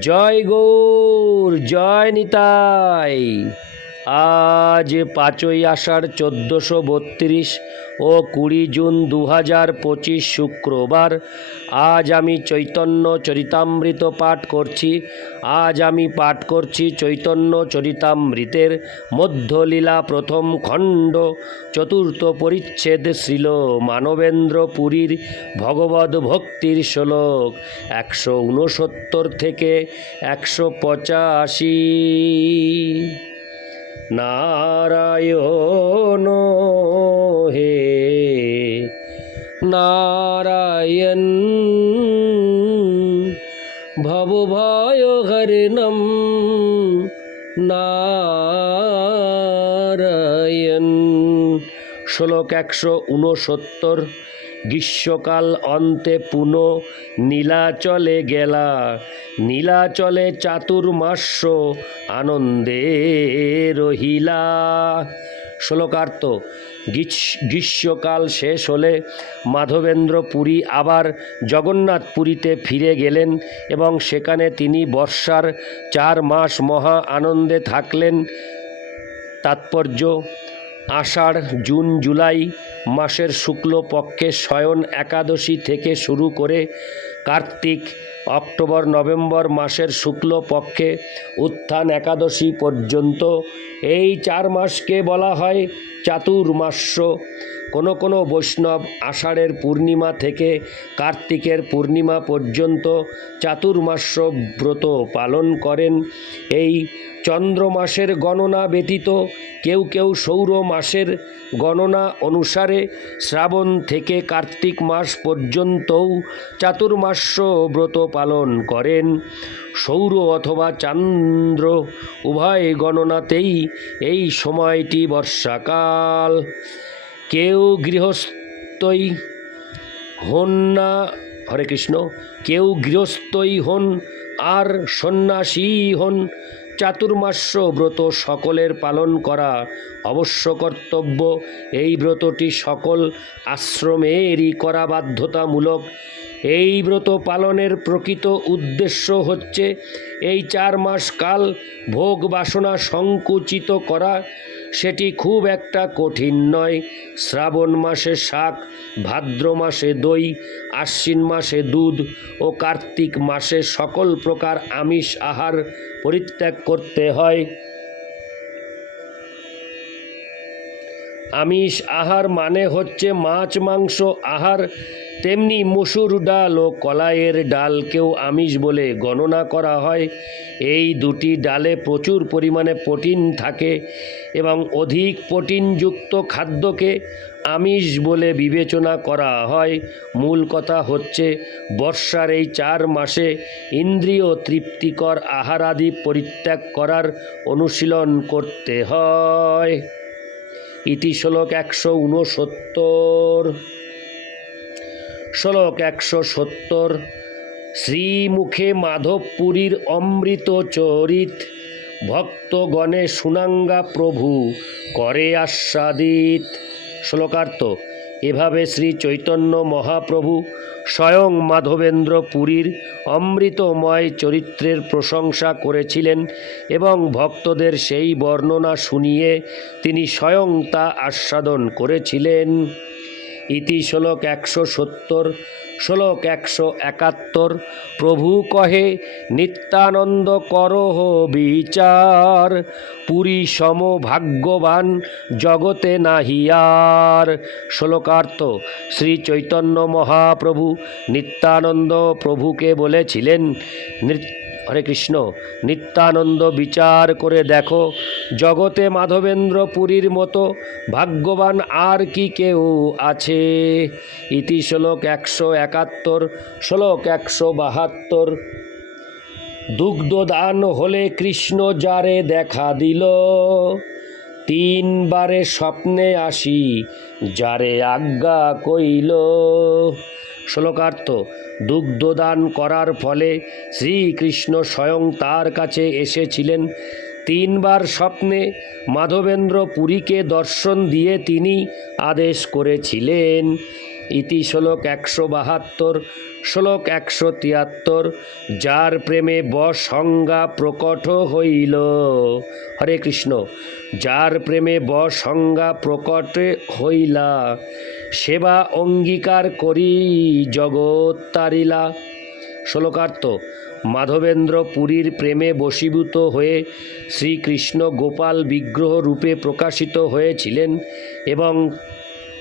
জয় গৌর জয় নিতাই। আজ পাঁচই আষাঢ় চোদ্দোশো বত্রিশ ও কুড়ি জুন দু হাজার পঁচিশ শুক্রবার, আজ আমি চৈতন্য চরিতামৃত পাঠ করছি। আজ আমি পাঠ করছি চৈতন্য চরিতামৃতের মধ্যলীলা প্রথম খণ্ড, চতুর্থ পরিচ্ছেদ শ্রীল মানবেন্দ্র পুরীর ভগবদ ভক্তির শ্লোক, একশো উনসত্তর থেকে একশো পঁচাশি। নারায়ণ হে নারায়ণ ভবভয় হরিণম নারায়ণ। শ্লোক একশো উনসত্তর। গ্রীষ্মকাল অন্তে পুন নীলাচলে গেলা, নীলাচলে চাতুর্মাস্য আনন্দে রহিলা। শ্লোকার্থ গ্রীষ্মকাল শেষ হলে মাধবেন্দ্র পুরী আবার জগন্নাথ পুরীতে ফিরে গেলেন এবং সেখানে তিনি বর্ষার চার মাস মহা আনন্দে থাকলেন। তাৎপর্য আষাঢ়, জুন, জুলাই মাসের শুক্লপক্ষে শয়ন একাদশী থেকে শুরু করে কার্তিক, অক্টোবর, নভেম্বর মাসের শুক্লপক্ষে উত্থান একাদশী পর্যন্ত। এই চার মাসকে বলা হয় চাতুর্মাস্য। কোনো কোনো বৈষ্ণব আষাঢ়ের পূর্ণিমা থেকে কার্তিকের পূর্ণিমা পর্যন্ত চাতুর্মাস্য ব্রত পালন করেন। এই চন্দ্র মাসের গণনা ব্যতীত কেউ কেউ সৌর মাসের গণনা অনুসারে শ্রাবণ থেকে কার্তিক মাস পর্যন্তও চাতুর্মাস্য ব্রত পালন করেন। সৌর অথবা চান্দ্র উভয় গণনাতেই এই সময়টি বর্ষাকাল। কেউ গৃহস্থই হন না, হরে কৃষ্ণ, কেউ গৃহস্থই হন আর সন্ন্যাসী হন। চাতুর্মাস্য ব্রত সকলের পালন করা অবশ্য কর্তব্য। এই ব্রতটি সকল আশ্রমেরই করা বাধ্যতামূলক। এই ব্রত পালনের প্রকৃত উদ্দেশ্য হচ্ছে এই চার মাস কাল ভোগ বাসনা সংকুচিত করা। সেটি খুব একটা কঠিন নয়। শ্রাবণ মাসে শাক, ভাদ্র মাসে দই, আশ্বিন মাসে দুধ ও কার্তিক মাসে সকল প্রকার আমিষ আহার পরিত্যাগ করতে হয়। আমিষ আহার মানে হচ্ছে মাছ, মাংস আহার। তেমনি মসুর ডাল ও কলাইয়ের ডালকেও আমিষ বলে গণনা করা হয়। এই দুটি ডালে প্রচুর পরিমাণে প্রোটিন থাকে এবং অধিক প্রোটিনযুক্ত খাদ্যকে আমিষ বলে বিবেচনা করা হয়। মূল কথা হচ্ছে, বর্ষার এই চার মাসে ইন্দ্রিয় তৃপ্তিকর আহারাদি পরিত্যাগ করার অনুশীলন করতে হয়। ইতি শ্লোক একশো উনসত্তর। শ্লোক একশো সত্তর, শ্রীমুখে মাধবপুরীর অমৃত চরিত ভক্তগণে সুনাঙ্গা প্রভু করে আস্বাদিত। শ্লোকার্থ এভাবে শ্রী চৈতন্য মহাপ্রভু স্বয়ং মাধবেন্দ্র পুরীর অমৃতময় চরিত্রের প্রশংসা করেছিলেন এবং ভক্তদের সেই বর্ণনা শুনিয়ে তিনি স্বয়ং তা আস্বাদন করেছিলেন। ইতি শ্লোক একশো সত্তর, শ্লোক একশো একাত্তর। প্রভু কহে, নিত্যানন্দ করহ বিচার, পুরী সম ভাগ্যবান জগতে নাহিয়ার শ্লোকার্থ, শ্রী চৈতন্য মহাপ্রভু নিত্যানন্দ প্রভুকে বলেছিলেন, নৃত্য হরে কৃষ্ণ, নিত্যানন্দ বিচার করে দেখো। জগতে মাধবেন্দ্র পুরীর মতো ভাগ্যবান আর কি কেউ আছে? ইতি শ্লোক একশো একাত্তর, শ্লোক একশো বাহাত্তর। দুগ্ধদান হলে কৃষ্ণ যারে দেখা দিল, তিনবারে স্বপ্নে আসি যারে আজ্ঞা কইল। শ্লোকার্থ, দুগ্ধদান করার ফলে শ্রীকৃষ্ণ স্বয়ং তার কাছে এসেছিলেন। তিনবার স্বপ্নে মাধবেন্দ্র পুরীকে দর্শন দিয়ে তিনি আদেশ করেছিলেন। ইতি শ্লোক একশো বাহাত্তর, শ্লোক একশো তিয়াত্তর, যার প্রেমে বসংজ্ঞা প্রকট হইল। হরে কৃষ্ণ, যার প্রেমে বসংজ্ঞা প্রকট হইলা। সেবা অঙ্গীকার করি জগৎ তারিলা শ্লোকার্থ, মাধবেন্দ্র পুরীর প্রেমে বশীভূত হয়ে শ্রীকৃষ্ণ গোপাল বিগ্রহ রূপে প্রকাশিত হয়েছিলেন এবং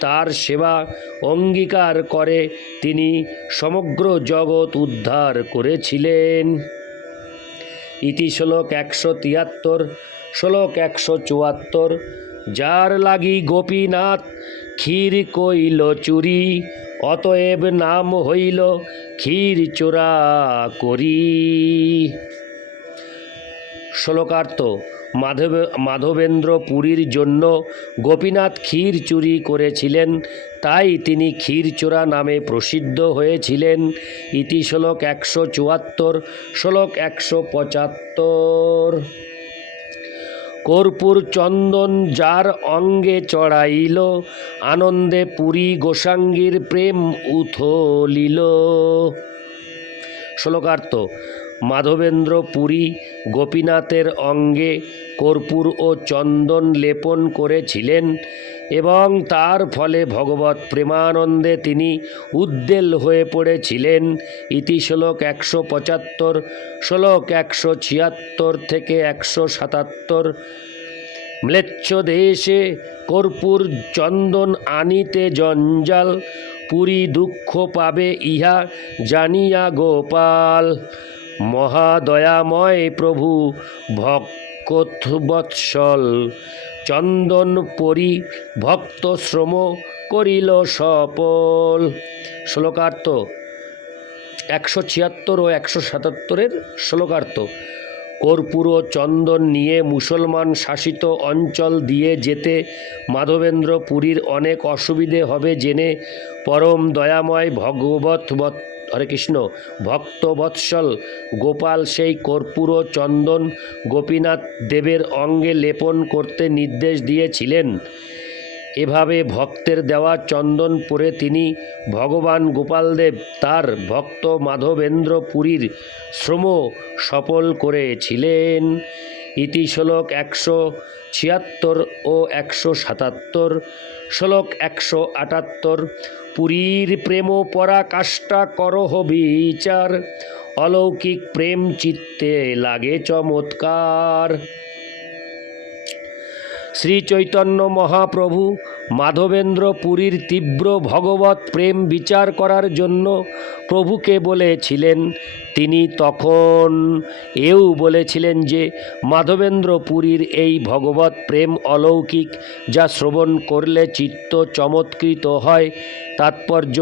তার সেবা অঙ্গীকার করে তিনি সমগ্র জগৎ উদ্ধার করেছিলেন। ইতি শ্লোক একশো তিয়াত্তর, শ্লোক একশো চুয়াত্তর যার লাগি গোপীনাথ, ক্ষীর কইল চুরি, অতএব নাম হইল ক্ষীর চোরা করি। শ্লোকার্থ, মাধব, মাধবেন্দ্র পুরীর জন্য গোপীনাথ ক্ষীর চুরি করেছিলেন, তাই তিনি ক্ষীরচোরা নামে প্রসিদ্ধ হয়েছিলেন। ইতি শ্লোক একশো চুয়াত্তর, শ্লোক একশো পঁচাত্তর। কর্পূর চন্দন যার অঙ্গে চড়াইল, আনন্দে পুরী গোসাঙ্গীর প্রেম উথলিল। শ্লোকার্ত মাধবেন্দ্র পুরী গোপীনাথের অঙ্গে কর্পূর ও চন্দন লেপন করেছিলেন। এবং তার ফলে ভগবত প্রেমানন্দে তিনি উদ্দেল হয়ে পড়েছিলেন। ইতি শ্লোক একশো পঁচাত্তর, শ্লোক একশো ছিয়াত্তর থেকে একশো সাতাত্তর। ম্লেচ্ছ দেশে কর্পূর চন্দন আনিতে জঞ্জাল, পুরী দুঃখ পাবে ইহা জানিয়া গোপাল। মহাদয়াময় প্রভু ভক্তবৎসল। চন্দন পরি ভক্ত শ্রম করিল সফল। শ্লোকার্থ, একশো ছিয়াত্তর ও একশো সাতাত্তরের শ্লোকার্থ, কর্পূর চন্দন নিয়ে মুসলমান শাসিত অঞ্চল দিয়ে যেতে মাধবেন্দ্র পুরীর অনেক অসুবিধে হবে জেনে পরম দয়াময় ভগবত হরে কৃষ্ণ। ভক্তবৎসল, গোপাল সেই কর্পূর চন্দন গোপীনাথ দেবের অঙ্গে লেপন করতে নির্দেশ দিয়েছিলেন। এভাবে ভক্তের দেওয়া চন্দন পরে তিনি ভগবান গোপালদেব তার ভক্ত মাধবেন্দ্র পুরীর শ্রম সফল করেছিলেন। ইতি শ্লোক একশো ছিয়াত্তর ও একশো সাতাত্তর, শ্লোক একশো আটাত্তর, পুরীর প্রেম পরাকাষ্ঠা করহ বিচার, অলৌকিক প্রেম চিত্তে লাগে চমৎকার। শ্রী চৈতন্য মহাপ্রভু মাধবেন্দ্র পুরীর তীব্র ভগবত প্রেম বিচার করার জন্য প্রভুকে বলেছিলেন, তিনি তখন এও বলেছিলেন যে, মাধবেন্দ্র পুরীর এই ভগবত প্রেম অলৌকিক, যা শ্রবণ করলে চিত্ত চমৎকৃত হয়, তাৎপর্য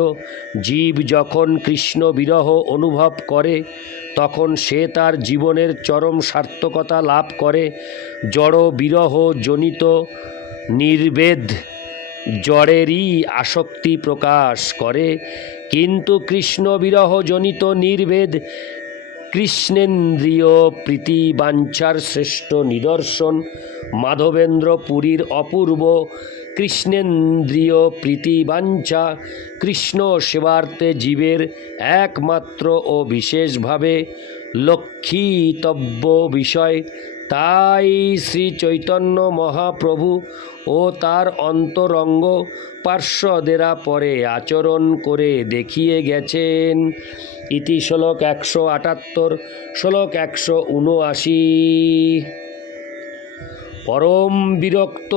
জীব যখন কৃষ্ণ বিরহ অনুভব করে, তখন সে তার জীবনের চরম সার্থকতা লাভ করে, জড় বিরহ জনিত নির্বেদ জড়েরই আসক্তি প্রকাশ করে। কিন্তু কৃষ্ণ বিরহ জনিত নির্বেদ কৃষ্ণেন্দ্রীয় প্রীতি বাঞ্ছার শ্রেষ্ঠ নিদর্শন। মাধবেন্দ্র পুরীর অপূর্ব কৃষ্ণেন্দ্রীয় প্রীতি বাঞ্ছা কৃষ্ণ সেবার্থে জীবের একমাত্র ও বিশেষভাবে লক্ষিতব্য বিষয়। তাই শ্রী চৈতন্য মহাপ্রভু ও তার অন্তরঙ্গ পার্শ্বদেরা পরে আচরণ করে দেখিয়ে গেছেন। ইতি শ্লোক একশো আটাত্তর, শ্লোক একশো উনআশি পরম বিরক্ত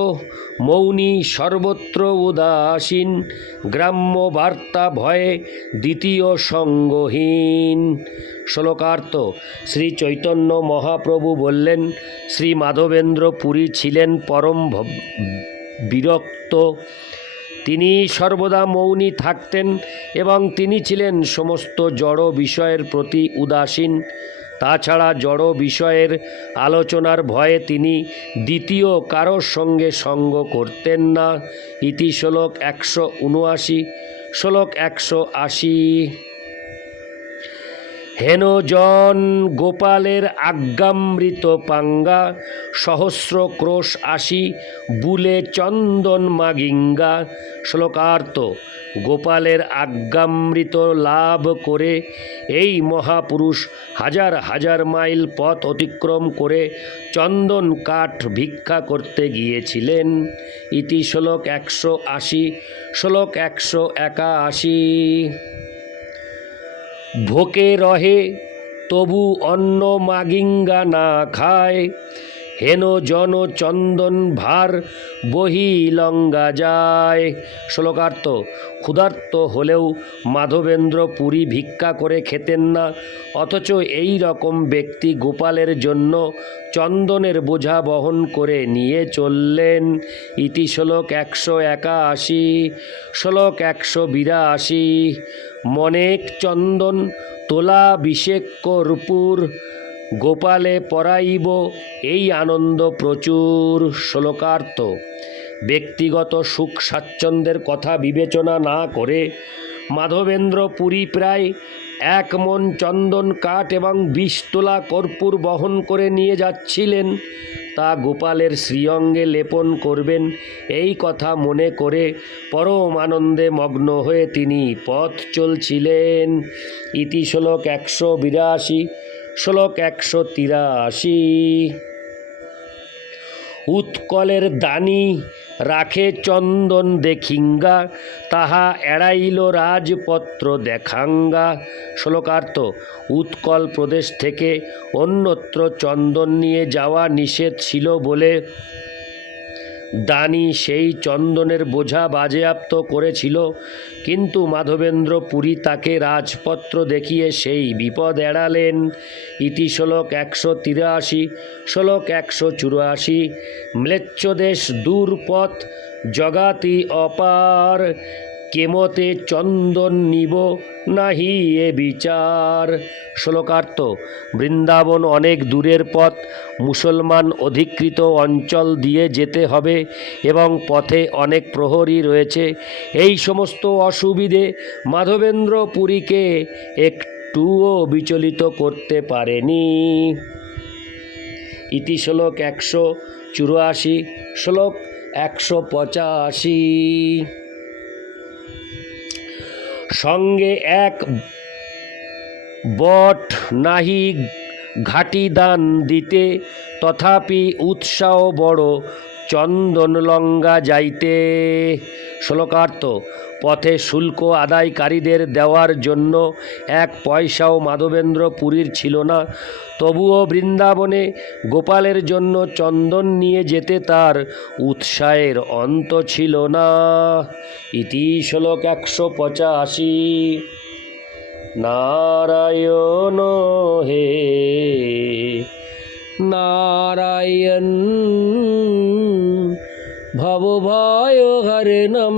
মৌনী সর্বত্র উদাসীন, গ্রাম্য বার্তা ভয়ে দ্বিতীয় সঙ্গহীন। শ্লোকার্থ, শ্রী চৈতন্য মহাপ্রভু বললেন, শ্রী মাধবেন্দ্র পুরী ছিলেন পরম বিরক্ত। তিনি সর্বদা মৌনী থাকতেন এবং তিনি ছিলেন সমস্ত জড় বিষয়ের প্রতি উদাসীন। তাছাড়া জড় বিষয়ের আলোচনার ভয়ে তিনি দ্বিতীয় কারোর সঙ্গে সঙ্গ করতেন না। ইতি শ্লোক একশো উনআশি, শ্লোক একশো আশি। হেন জন গোপালের আজ্ঞামৃত পাঙ্গা, সহস্র ক্রোশ আসি বুলে চন্দন মাগিঙ্গা। শ্লোকার্থ, গোপালের আজ্ঞামৃত লাভ করে এই মহাপুরুষ হাজার হাজার মাইল পথ অতিক্রম করে চন্দন কাঠ ভিক্ষা করতে গিয়েছিলেন। ইতি শ্লোক একশো আশি, শ্লোক একশো একাশি। ভোকে রহে তবু অন্ন মাগিঙ্গা না খায়। হেন জন চন্দন ভার বহিলঙ্গা যায়। শ্লোকার্থ, ক্ষুধার্ত হলেও মাধবেন্দ্র পুরী ভিক্ষা করে খেতেন না, অথচ এই রকম ব্যক্তি গোপালের জন্য চন্দনের বোঝা বহন করে নিয়ে চললেন। ইতি শ্লোক একশো একাশি, শ্লোক একশো বিরাশি। মনেক চন্দন তোলা বিশেক কর্পূর গোপালে পরাইব, এই আনন্দ প্রচুর শ্লোকার্থ। ব্যক্তিগত সুখ স্বাচ্ছন্দ্যের কথা বিবেচনা না করে মাধবেন্দ্র পুরী প্রায় এক মন চন্দন কাঠ এবং বিশ তোলা কর্পূর বহন করে নিয়ে যাচ্ছিলেন। তা গোপালের শ্রীঅঙ্গে লেপন করবেন, এই কথা মনে করে পরম আনন্দে মগ্ন হয়ে তিনি পথ চলছিলেন। ইতি শ্লোক একশো বিরাশি। শ্লোক একশো তিরাশি। উৎকলের দানি রাখে চন্দন দেখিঙ্গা, তাহা এড়াইল রাজপত্র দেখাঙ্গা। শ্লোকার্থ, উৎকল প্রদেশ থেকে অন্যত্র চন্দন নিয়ে যাওয়া নিষেধ ছিল বলে দানি সেই চন্দনের বোঝা বাজেয়াপ্ত করেছিল, কিন্তু মাধবেন্দ্র পুরী তাকে রাজপত্র দেখিয়ে সেই বিপদ এড়ালেন। ইতি শ্লোক একশো তিরাশি, শ্লোক একশো চুরাশি, ম্লেচ্ছদেশ দূরপথ জগাতি অপার কেমতে চন্দন নিব নাহি এ বিচার। শ্লোকার্থ, বৃন্দাবন অনেক দূরের পথ, মুসলমান অধিকৃত অঞ্চল দিয়ে যেতে হবে এবং পথে অনেক প্রহরী রয়েছে। এই সমস্ত অসুবিধে মাধবেন্দ্র পুরীকে একটুও বিচলিত করতে পারেনি। ইতি শ্লোক একশো চুরাশি, শ্লোক একশো পঁচাশি। সঙ্গে এক বট নাহি ঘাটি দান দিতে তথাপি উৎসাহ বড় চন্দন লঙ্গা যাইতে। শ্লোকার্থ পথে শুল্ক আদায়কারীদের দেওয়ার জন্য এক পয়সাও মাধবেন্দ্র পুরীর ছিল না। তবুও বৃন্দাবনে গোপালের জন্য চন্দন নিয়ে যেতে তার উৎসাহের অন্ত ছিল না। ইতি শ্লোক একশো পঁচাশি। নারায়ণ হে, নারায়ণ ভবভায় হরে হরেণম